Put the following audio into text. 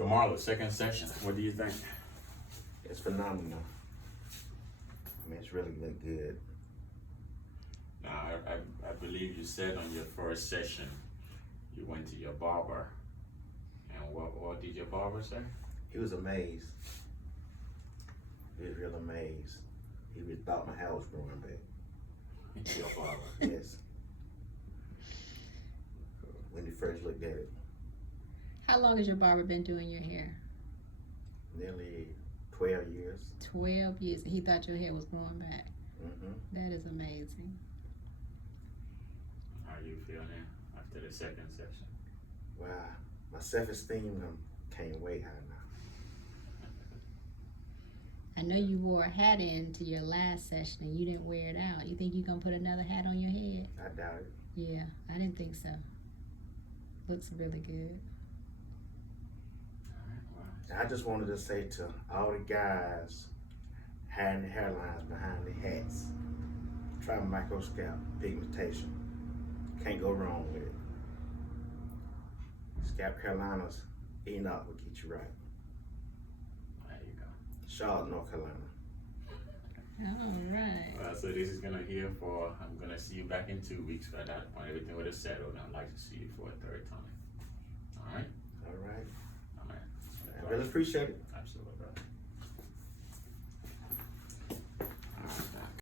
So Marlo, second session, what do you think? It's phenomenal. I mean, it's really good. Now, I believe you said on your first session, you went to your barber, and what did your barber say? He was amazed. He was real amazed. He really thought my hair was growing back. Your barber. Yes. When he first looked at it. How long has your barber been doing your hair? Nearly 12 years. 12 years. He thought your hair was growing back. Mm-hmm. That is amazing. How are you feeling after the second session? Wow. My self-esteem came way high now. I know you wore a hat into your last session and you didn't wear it out. You think you're going to put another hat on your head? I doubt it. Yeah, I didn't think so. Looks really good. I just wanted to say to all the guys hiding the hairlines behind the hats, try microscalp pigmentation. Can't go wrong with it. ScalpCarolinas, Enoch will get you right. There you go. Charlotte, North Carolina. All right. So this is gonna I'm gonna see you back in 2 weeks. By that point, everything would have settled, and I'd like to see you for a third time. All right? All right. All right. I really appreciate it.